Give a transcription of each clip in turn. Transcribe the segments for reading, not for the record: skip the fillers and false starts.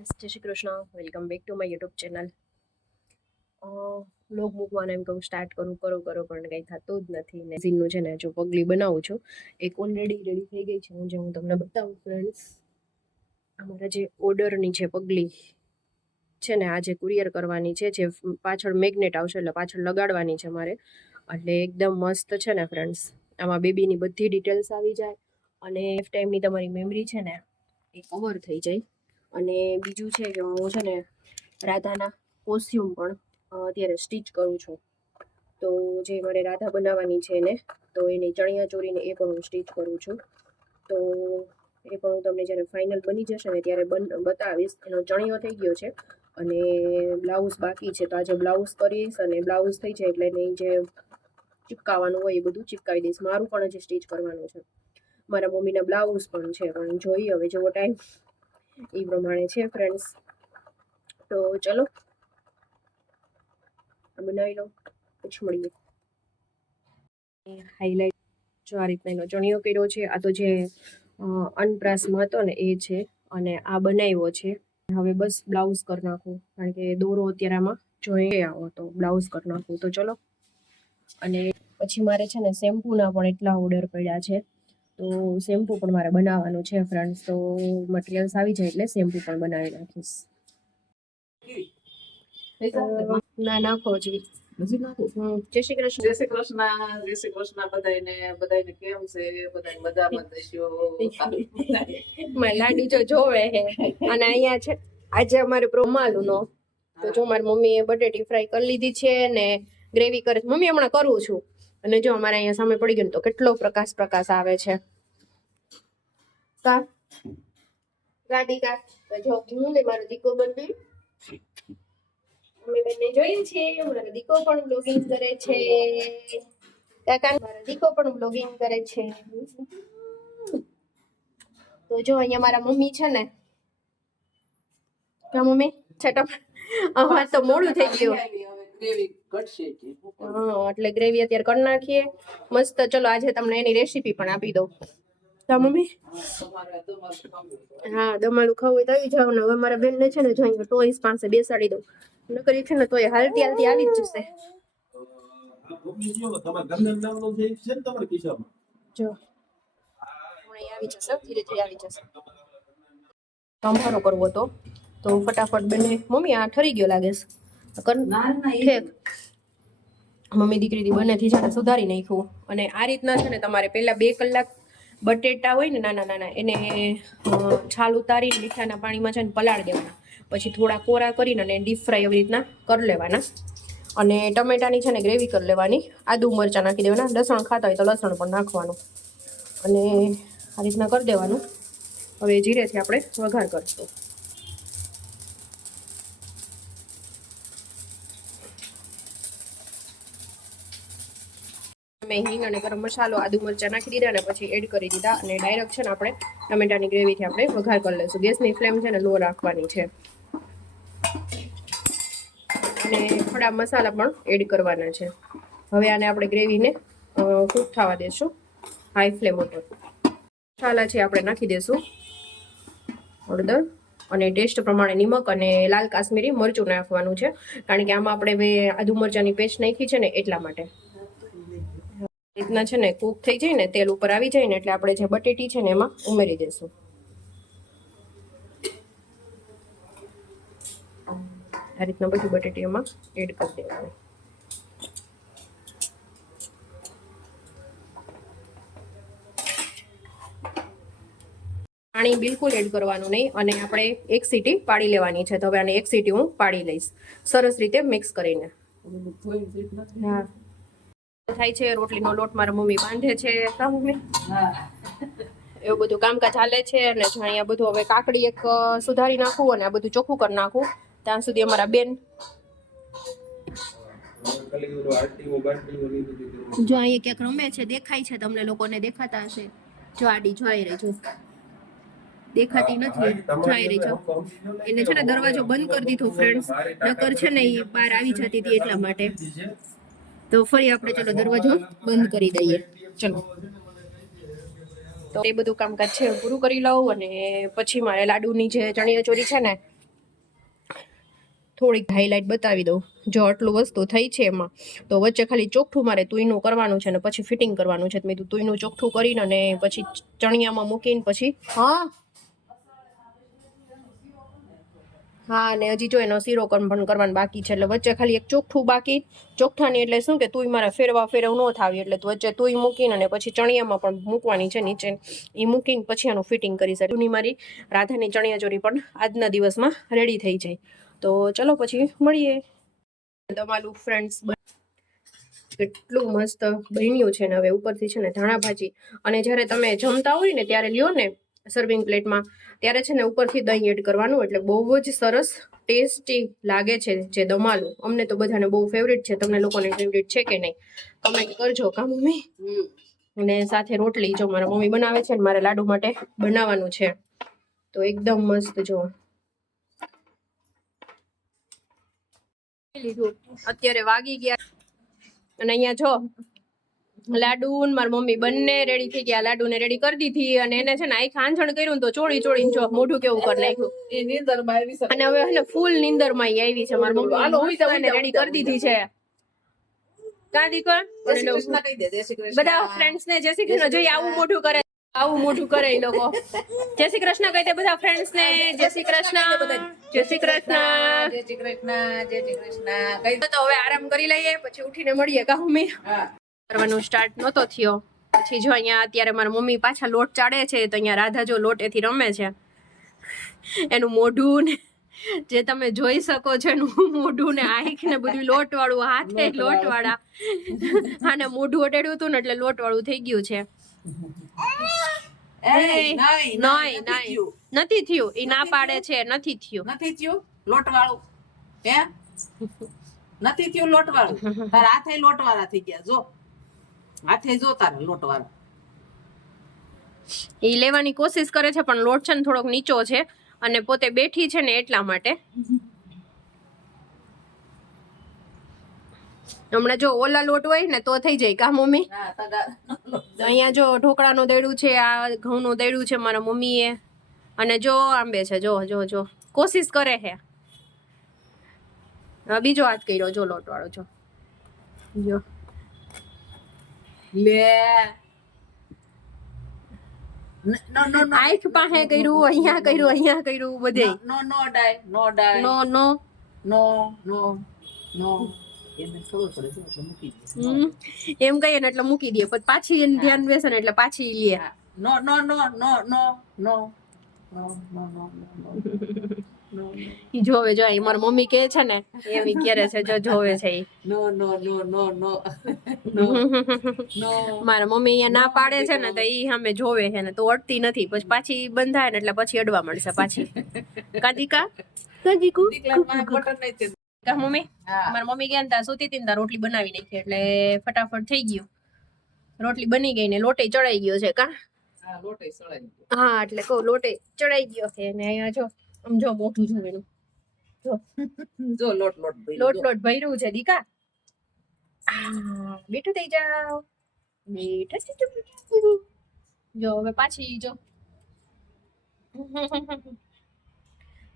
જય Shri Krishna. Welcome back to my YouTube channel. Vlog મૂકવાનું એમ કહું સ્ટાર્ટ કરું પણ કંઈ થતું જ નથી. ને ઝીનનું છે ને જો પગલી બનાવું છું, એક ઓલરેડી રેડી થઈ ગઈ છે. હું તમને બતાવું ફ્રેન્ડ્સ, અમારા જે ઓર્ડરની છે પગલી છે ને, આજે કુરિયર કરવાની છે. જે પાછળ મેગ્નેટ આવશે એટલે પાછળ લગાડવાની છે મારે. એટલે એકદમ મસ્ત છે ને ફ્રેન્ડ્સ. આમાં બેબીની બધી ડિટેલ્સ આવી જાય અને લાઈફ ટાઈમની તમારી મેમરી છે ને એ કવર થઈ જાય. અને બીજું છે કે હું છે ને રાધાના કોસ્ટ્યુમ પણ અત્યારે સ્ટીચ કરું છું. તો જે મારે રાધા બનાવવાની છે એને, તો એની ચણિયા ચોરીને એ પણ હું સ્ટીચ કરું છું. તો એ પણ હું તમને જ્યારે ફાઇનલ બની જશે ને ત્યારે બતાવીશ. એનો ચણિયો થઈ ગયો છે અને બ્લાઉઝ બાકી છે. તો આજે બ્લાઉઝ કરીશ અને બ્લાઉઝ થઈ જાય એટલે એની જે ચિપકાવાનું હોય એ બધું ચિપકાવી દઈશ. મારું પણ હજી સ્ટીચ કરવાનું છે. મારા મમ્મીના બ્લાઉઝ પણ છે, પણ જોઈએ હવે જેવો ટાઈમ એ પ્રમાણે છે ફ્રેન્ડ્સ. તો ચલો બનાવી લો, પછી મળીએ. હાઈલાઇટ જો આ રીતના એનો ચણિયો કર્યો છે. આ તો જે અનપ્રાસમાં હતો ને એ છે, અને આ બનાવ્યો છે. હવે બસ બ્લાઉઝ કરી નાખું, કારણ કે દોરો અત્યારે આમાં જોઈએ આવો તો બ્લાઉઝ કરી નાખું. તો ચલો. અને પછી મારે છે ને શેમ્પૂના પણ એટલા ઓર્ડર પડ્યા છે. તો શેમ્પૂ પણ મારે બનાવવાનું છે ફ્રેન્ડ્સ. તો મટીરિયલ્સ આવી જાય એટલે શેમ્પૂ પણ બનાવી નાખીશ. ના નાખો જી. જય શ્રી કૃષ્ણ. જય શ્રી કૃષ્ણ. જય શ્રી કૃષ્ણ બધાને કેમ છે? બધા મજામાં દેશો. લાડુ જો જોવે હે. અને અહીંયા છે આજે અમારે પ્રોમાલુ નો. તો જો મારી મમ્મીએ બટેટી ફ્રાય કરી લીધી છે ને ગ્રેવી કરે છે. મમ્મી હમણાં કરું છું. અને જો અમારે અહીંયા સામે પડી ગયું તો કેટલો પ્રકાશ આવે છે. કા ગાડી કા તો જો હું ને મારો દીકો બંને અમે બંને જોઈએ છે. મારો દીકો પણ બ્લોગિંગ કરે છે. કાકા મારો દીકો પણ બ્લોગિંગ કરે છે. તો જો અહીંયા મારા મમ્મી છે ને, કા મમ્મી છટો આમાં તો મોડું થઈ ગયું. એટલે ગ્રેવી અત્યારે કરી નાખીએ મસ્ત. ચલો આજે તમને એની રેસીપી પણ આપી દઉં. કા મમ્મી? હા, દમાલું ખાવું હોય તો આવી જાવ ને. હવે મારા બેન ને છે ને જો અહીંયા ટોયસ પાસે બેસાડી દઉં. નકરી છે ને તોય હાલતી આવી જ જશે. જો આવી જશે, ધીરે ધીરે આવી જશે. સંભારો કરવો તો ફટાફટ બને. મમ્મી આ ઠરી ગયો લાગે છે. મમ્મી દીકરીથી બંનેથી છે ને સુધારી નાખ્યું. અને આ રીતના છે ને તમારે પહેલા 2 કલાક બટેટા હોય ને નાના નાના એને છાલ ઉતારી મીઠાના પાણીમાં છે ને પલાળી દેવાના. પછી થોડા કોરા કરીને અને ડીપ ફ્રાય એવી રીતના કરી લેવાના. અને ટમેટાની છે ને ગ્રેવી કરી લેવાની. આદુ મરચાં નાખી દેવાના. લસણ ખાતા હોય તો લસણ પણ નાખવાનું. અને આ રીતના કરી દેવાનું. હવે જીરેથી આપણે વઘાર કરીશું. મેં હિંગ અને ગરમ મસાલો આદુ મરચાં નાખી દીધા અને પછી એડ કરી દીધા. અને ડાયરેક્ટ છે ને આપણે ટમેટાની ગ્રેવીથી આપણે વઘાર કરી લઈશું. ગેસની ફ્લેમ છે ને લો રાખવાની છે. અને થોડા મસાલા પણ એડ કરવાના છે. હવે આને આપણે ગ્રેવીને કૂક થવા દેશું હાઈ ફ્લેમ ઉપર. મસાલા છે આપણે નાખી દેશું હળદર અને ટેસ્ટ પ્રમાણે નિમક અને લાલ કાશ્મીરી મરચું નાખવાનું છે. કારણ કે આમાં આપણે આદુ મરચાંની પેસ્ટ નાખી છે ને એટલા માટે. રીતના છે ને કૂક થઈ જાય ને, તેલ ઉપર આવી જાય ને એટલે આપણે જે બટેટી છે ને એમાં ઉમેરી દેશું. આ રીતના બધી બટેટી એમાં એડ કરી દેવાની. પાણી બિલકુલ એડ કરવાનું નહીં. અને આપણે 1 સીટી પાડી લેવાની છે. તો હવે આને 1 સીટી હું પાડી લઈશ સરસ રીતે મિક્સ કરીને. હા થાય છે. રોટલીનો લોટ મારા મમ્મી બાંધે છે. કા મમ્મી? એવું બધું કામકાજ ચાલે છે. અને અહીંયા બધું હવે કાકડી એક સુધારી નાખું અને આ બધું ચોખ્ખું કરી નાખું. ત્યાં સુધી અમારા બેન જો અહીંયા ક્યાંક રમે છે. દેખાય છે તમને લોકોને? દેખાતા હશે. જો આડી જોઈ રહી જો દેખાતી નથી. જોઈ રહી છો એને છે ને દરવાજો બંધ કરી દીધો ફ્રેન્ડ્સ. નકર છે ને એ બહાર આવી જતી હતી એટલા માટે. તો ફરી આપણે ચલો દરવાજો બંધ કરી દઈએ. ચલો તો એ બધું કામકાજ છે પૂરું કરી લઉં. અને પછી મારે લાડુની જે ચણિયા ચોરી છે ને થોડીક હાઇલાઇટ બતાવી દઉં. જો આટલું વસ્તુ થઈ છે એમાં, તો વચ્ચે ખાલી ચોખ્ઠું મારે તુંયનું કરવાનું છે ને પછી ફિટિંગ કરવાનું છે. મેં કીધું તુંયનું ચોખ્ઠું કરીને અને પછી ચણિયામાં મૂકીને પછી હા ને હજી જો એનો શીરો પણ કરવાનો બાકી છે. એટલે વચ્ચે ખાલી એક ચોખ્ઠું બાકી. ચોખ્ઠાની એટલે શું કે તુંય મારે ફેરવ ન થાવી, એટલે વચ્ચે તુંય મૂકીને અને પછી ચણિયામાં પણ મૂકવાની છે નીચે. એ મૂકીને પછી એનું ફિટિંગ કરી શકે. મારી રાધાની ચણિયાચોળી પણ આજના દિવસમાં રેડી થઈ જાય. તો ચલો પછી મળીએ. તમારું ફ્રેન્ડ્સ કેટલું મસ્ત બન્યું છે ને. હવે ઉપરથી છે ને ધાણા ભાજી, અને જ્યારે તમે જમતા હોય ને ત્યારે લ્યો ને સર્વિંગ પ્લેટમાં, ત્યારે છે ને ઉપરથી દહીં એડ કરવાનું. એટલે બહુ જ સરસ ટેસ્ટી લાગે છે જે દમાલું. અમને તો બધાને બહુ ફેવરિટ છે. તમને લોકોને ફેવરિટ છે કે નહીં કમેન્ટ કરજો. કા મમ્મી? અને સાથે રોટલી જો મારા મમ્મી બનાવે છે ને મારે લાડુ માટે બનાવવાનું છે. તો એકદમ મસ્ત. જો લીધું અત્યારે વાગી ગયા અને અહીંયા જો લાડુ ને મારી મમ્મી બંને રેડી થઈ ગયા. લાડુ ને રેડી કરી દીધી અને એને છે ને આઈ ખાંજણ કર્યું તો ચોળી ચોળીને જો મોઢું કેવું કરી નાખ્યું. એ નીંદરમાં આવી છે. અને હવે એને ફૂલ નીંદર માં આવી છે. મારી મમ્મી હાલો રેડી કરી દીધી છે. કા દીકર જય શ્રી કૃષ્ણ કહી દે. જય શ્રી કૃષ્ણ. બધા ફ્રેન્ડ્સ ને જય શ્રી કૃષ્ણ. જોઈએ આવું મોઢું કરે, આવું મોઢું કરે એ લોકો. જય શ્રી કૃષ્ણ કહી દે બધા ફ્રેન્ડ્સ ને. જય શ્રી કૃષ્ણ. જય શ્રી કૃષ્ણ. જય શ્રી કૃષ્ણ. જય શ્રી કૃષ્ણ કહી દે. તો હવે આરામ કરી લઈએ, પછી ઉઠીને મળીએ. કા મમ્મી? હા કરવાનું સ્ટાર્ટ નતો થયો. પછી જો અહીંયા અત્યારે મારા મમ્મી પાછા લોટ ચાડે છે. તો અહીંયા રાધા જો લોટ એથી રમે છે. એનું મોઢું ને જે તમે જોઈ શકો છો, એનું મોઢું ને આંખ ને બધું લોટ વાળું, હાથે લોટ વાળા. આને મોઢું અડાડ્યું હતું ને એટલે લોટ વાળું થઈ ગયું છે. નથી થયું. ઈ ના પાડે છે નથી થયું. નથી થયું લોટ વાળું. હે નથી થયું લોટ વાળું. તારા હાથે લોટ વાળા થઈ ગયા. જો હાથે જો તારા લોટ વાળા. ઈ લેવાની કોશિશ કરે છે પણ લોટ છે ને થોડોક નીચો છે અને પોતે બેઠી છે ને એટલા માટે. હમણાં જો ઓલા લોટ હોય ને તો થઈ જાય. કા મમ્મી? અહીંયા જો ઢોકળાનું દેડું છે, આ ઘઉંનું દેડું છે મારા મમ્મીએ. અને જો આંબે છે. જો જો જો કોશિશ કરે છે. બીજો હાથ કર્યો જો લોટ વાળો. જો લે નો નો નો આંખ પાસે કર્યું, અહીંયા કર્યું, અહીંયા કર્યું, બધે. નો નો ડાય નો ડાય નો નો નો નો નો એને ખબર પડે છે એટલે મૂકી દે. એમ કહીએ ને એટલે મૂકી દે. પછી પાછી એને ધ્યાન બેસે ને એટલે પાછી લે. નો નો નો નો નો નો નો નો નો નો ઈ જોવે જો ઈ મારી મમ્મી કહે છે ને એવી કરે છે. જો જોવે છે ઈ. નો નો નો નો નો નો મારા મમ્મી અહીંયા ના પાડે છે ને તો ઈ સામે જોવે છે ને તો અડતી નથી. પછી પાછી બંધાય ને એટલે પછી અડવા મળશે પાછી. કાદીકા કાદીકુ કા મમ્મી? મારા મમ્મી ગયા ને ત્યાં સુતી હતી ને ત્યાં રોટલી બનાવી નાખી એટલે ફટાફટ થઈ ગયું. રોટલી બની ગઈ ને લોટે ચડાઈ ગયો છે. કા લોટે સળાઈ ગયો. હા એટલે કહું લોટે ચડાઈ ગયો છે. ને અહીંયા જો આમ જો મોઢું જોવેલું જો લોટ લોટ લોટ લોટ ભર્યું છે. દીકા બેઠું થઈ જાવ. જો હવે પાછી જો.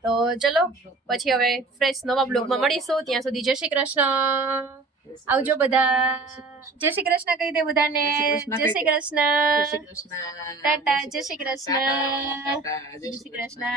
તો ચલો પછી હવે ફ્રેશ નવા બ્લોગમાં મળીશું. ત્યાં સુધી જય શ્રી કૃષ્ણ. આવજો બધા. જય શ્રી કૃષ્ણ કહી દે બધાને. જય શ્રી કૃષ્ણ. ટાટા. જય શ્રી કૃષ્ણ. જય શ્રી કૃષ્ણ.